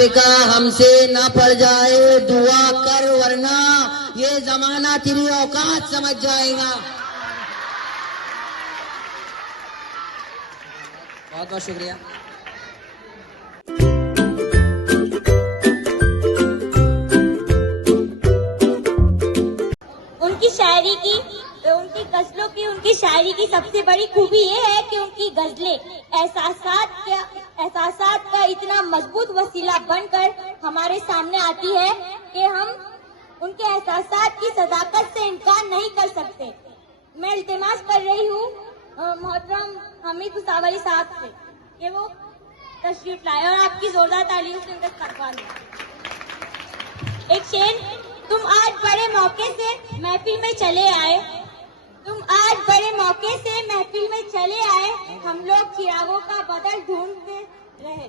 साबिका हमसे न पड़ जाए दुआ कर, वरना ये जमाना तेरी औकात समझ जाएगा। बहुत बहुत शुक्रिया। उनकी गजलों की, उनकी शायरी की सबसे बड़ी खूबी ये है कि उनकी गजलें एहसासात का इतना मजबूत वसीला बनकर हमारे सामने आती है कि हम उनके एहसासात की सदाकत से इनकार नहीं कर सकते। मैं इल्तिमास कर रही हूँ मोहतरम हामिद मुसावरी साहब से कि वो तशरीफ लाए और आपकी जोरदार तालियों से उनका इस्तकबाल हो। एक शेर, तुम आज बड़े मौके से महफिल में चले आए, तुम आज बड़े मौके से महफिल में चले आए, हम लोग चिरागों का बदल ढूंढते रहे।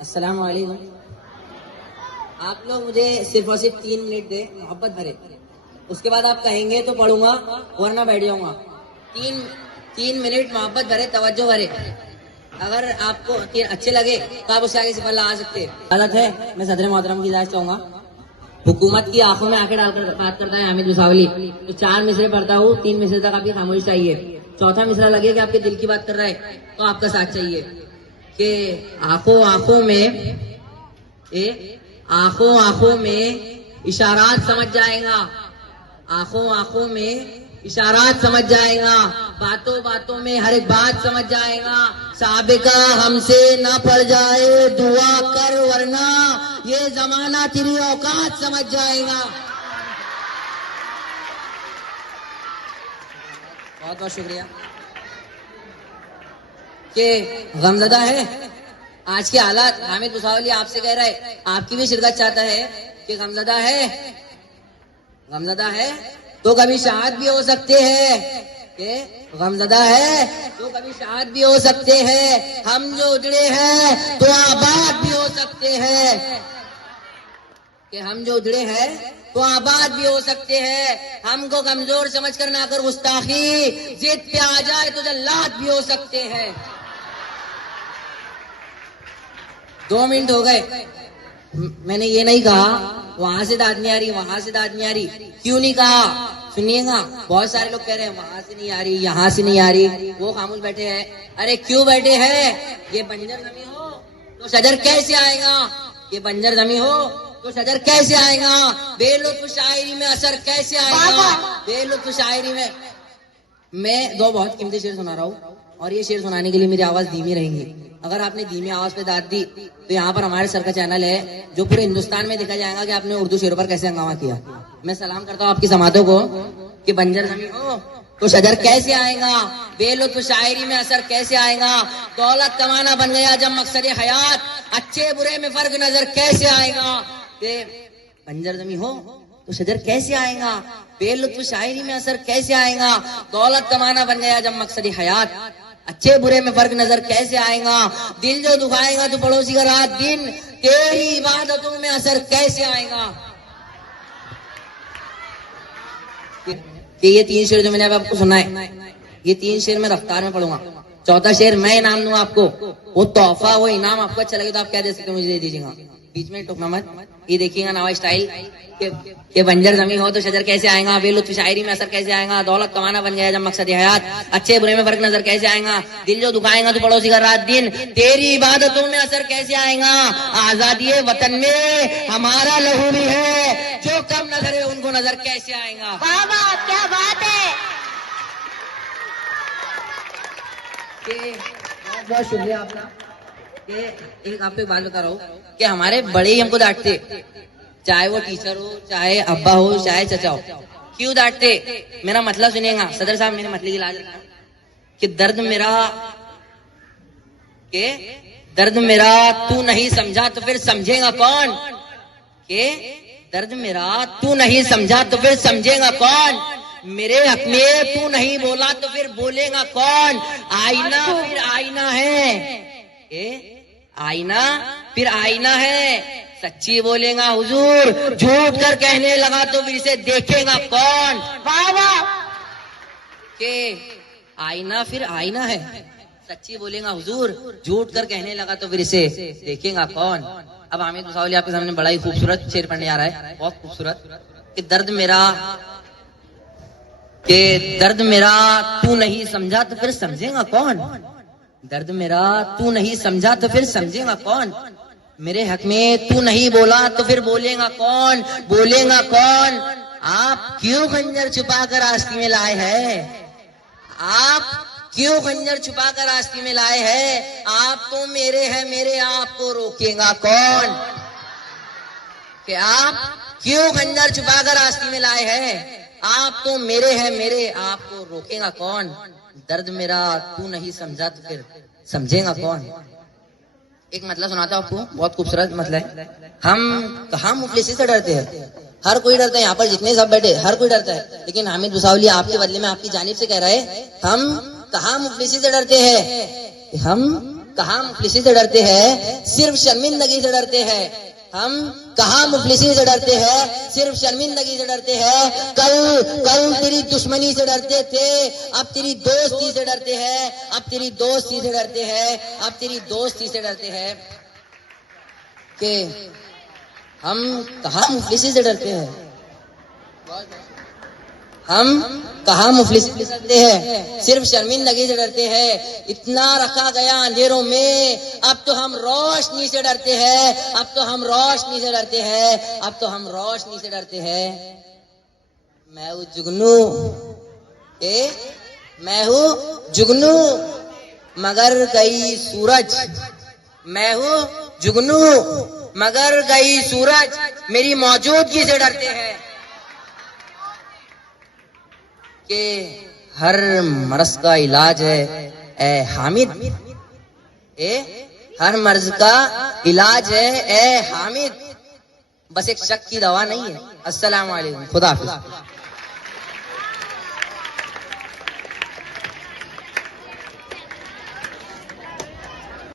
अस्सलाम वालेकुम। आप लोग मुझे सिर्फ और सिर्फ 3 मिनट दे, मोहब्बत भरे, उसके बाद आप कहेंगे तो पढ़ूंगा वरना बैठ जाऊंगा। 3 मिनट मोहब्बत भरे, तवज्जो भरे। अगर आपको अच्छे लगे तो आप उससे आगे से पल्ला आ सकते। गलत है, मैं सदर मोहतरम की इजाजत चाहूंगा। हुकूमत की आंखों में आंखें डालकर बात करता है हामिद मुसावली। तो 4 मिसरे पढ़ता हूँ, 3 मिसरे तक आपकी खामोशी चाहिए। चौथा मिसरा लगे कि आपके दिल की बात कर रहा है तो आपका साथ चाहिए कि आंखों में इशारात समझ जाएगा, आंखों में इशारात समझ जाएगा, बातों बातों में हर एक बात समझ जाएगा। साबिका हमसे न पड़ जाए दुआ कर, वरना ये जमाना तेरी औकात समझ जाएगा। बहुत बहुत शुक्रिया। कि गमज़दा है आज के हालात। हामिद मुसावली आपसे कह रहा है, आपकी भी शिरकत चाहता है कि गमज़दा है तो कभी शाद भी हो सकते हैं, कि गमज़दा है तो कभी शाद भी हो सकते हैं। हम जो उजड़े हैं तो आबाद भी हो सकते हैं, कि हम जो उजड़े हैं तो आबाद भी हो सकते हैं। हमको कमजोर समझकर ना कर गुस्ताखी, जिद पे आ जाए तो जल्लाद भी हो सकते हैं। 2 मिनट हो गए। मैंने ये नहीं कहा वहां से दाद नहीं आ रही, वहां से दाद नहीं आ रही। क्यों नहीं कहा? सुनिएगा, बहुत सारे लोग कह रहे हैं वहां से नहीं आ रही, यहाँ से नहीं आ रही, वो खामोश बैठे हैं। अरे क्यों बैठे हैं? ये बंजर जमीन हो तो शजर कैसे आएगा? ये बंजर जमीन हो तो शजर कैसे आएगा? बेलुत्फ शायरी में असर कैसे आएगा? बेलुत्फ शायरी में मैं 2 बहुत कीमती शेर सुना रहा हूँ और ये शेर सुनाने के लिए मेरी आवाज धीमी रहेगी। अगर आपने धीमी आवाज पे दाद दी तो यहाँ पर हमारे सर का चैनल है जो पूरे हिंदुस्तान में देखा जाएगा कि आपने उर्दू शेरों पर कैसे हंगामा किया। मैं सलाम करता हूँ आपकी समातों को कि बंजर जमीन हो तो शजर कैसे आएगा, बेलुत्फ शायरी में असर कैसे आएगा, दौलत कमाना बन गया जब मकसद हयात, अच्छे बुरे में फर्क नजर कैसे आएगा। बंजर जमीन हो तो शजर कैसे आएगा, बेलुत्फ शायरी में असर कैसे आएगा, दौलत कमाना बन गया जब मकसद हयात, अच्छे बुरे में फर्क नजर कैसे आएगा, दिल जो दुखाएगा तो पड़ोसी का रात दिन, तेरी इबादतों में असर कैसे आएगा। कि ये 3 शेर जो मैंने अब आपको सुना है, ये 3 शेर मैं रफ्तार में पढ़ूंगा। चौथा शेर मैं इनाम दूंगा आपको, वो तोहफा वो इनाम आपको अच्छा लगे तो आप क्या दे सकते हो मुझे दे दीजिएगा, बीच में टोकना मत। ये देखिएगा नवा स्टाइल के बंजर जमीन हो तो शजर कैसे आएगा, बेलुत्फ शायरी में असर कैसे आएगा, दौलत कमाना बन गया जब मकसद हयात, अच्छे बुरे में फर्क नजर कैसे आएगा, दिल जो दुखाएगा तो पड़ोसी का रात दिन, तेरी इबादतों में असर कैसे आएगा, आजादी वतन में हमारा लहू भी है, जो कम नजर है उनको नजर कैसे आएगा। वाह वाह, क्या बात है। बहुत शुक्रिया आपका। एक आपको एक बात बता रहा हूँ कि हमारे बड़े ही हमको डांटते, चाहे वो टीचर हो, चाहे अब्बा हो, चाहे चचा हो। क्यों डांटते? मेरा मतलब सुनिएगा सदर साहब, मेरे मतलब की लाज रखना कि दर्द मेरा तू नहीं समझा तो फिर समझेगा कौन, के दर्द मेरा तू नहीं समझा तो फिर समझेगा कौन, मेरे हक में तू नहीं बोला तो फिर बोलेगा कौन। आईना फिर आईना है, आईना फिर आईना है, सच्ची बोलेगा हुजूर, झूठ कर कहने लगा तो फिर इसे देखेगा कौन। वाह वाह। के आईना फिर आईना है, सच्ची बोलेगा हुजूर, झूठ कर कहने लगा तो फिर इसे देखेगा कौन। अब हामिद मुसावली आपके सामने बड़ा ही खूबसूरत शेर पढ़ने आ रहा है, बहुत खूबसूरत। कि दर्द मेरा तू नहीं समझा तो फिर समझेगा कौन। दर्द मेरा तू नहीं समझा तो फिर समझेगा कौन। मेरे हक में तू नहीं बोला तो फिर बोलेगा कौन, बोलेगा कौन। आप क्यों खंजर छुपा कर आस्ती में लाए हैं, आप क्यों खंजर छुपा कर आस्ती में लाए हैं। आप तो मेरे हैं मेरे, आपको रोकेगा कौन। कि आप क्यों खंजर छुपा कर आस्ती में लाए हैं, आप तो मेरे हैं मेरे, आपको रोकेगा कौन। दर्द मेरा तू नहीं समझा तो फिर समझेगा कौन। एक मतलब सुनाता हूं आपको, बहुत खूबसूरत मतलब है। हम कहाँ मुफलिसी से डरते हैं, हर कोई डरता है, यहाँ पर जितने सब बैठे हर कोई डरता है, लेकिन हामिद मुसावली आपके बदले में आपकी जानिब से कह रहे हैं, हम कहाँ मुफलिसी से डरते हैं, हम कहाँ मुफलिसी से डरते हैं, सिर्फ शर्मिंदगी से डरते हैं। हम कहाँ मुफलिसी से डरते हैं, सिर्फ शर्मिंदगी से डरते हैं। कल तेरी दुश्मनी से डरते थे, अब तेरी दोस्ती से डरते हैं, अब तेरी दोस्ती से डरते हैं, अब तेरी दोस्ती से डरते हैं। कि हम कहाँ मुफलिसी से डरते हैं, हम कहाँ मुफलिसी से डरते हैं, सिर्फ शर्मिंदगी से डरते हैं। इतना रखा गया अंधेरों में, अब तो हम रोशनी से डरते हैं, अब तो हम रोशनी से डरते हैं, अब तो हम रोशनी से डरते हैं। मैं हूँ जुगनू, मैं हूँ जुगनू मगर गई सूरज, मैं हूँ जुगनू मगर गई सूरज, मेरी मौजूदगी से डरते हैं। कि हर मर्ज का इलाज है ए हामिद, हर मर्ज का इलाज है ए हामिद, बस एक शक की दवा नहीं है। अस्सलाम वालेकुम, खुदा हाफिज।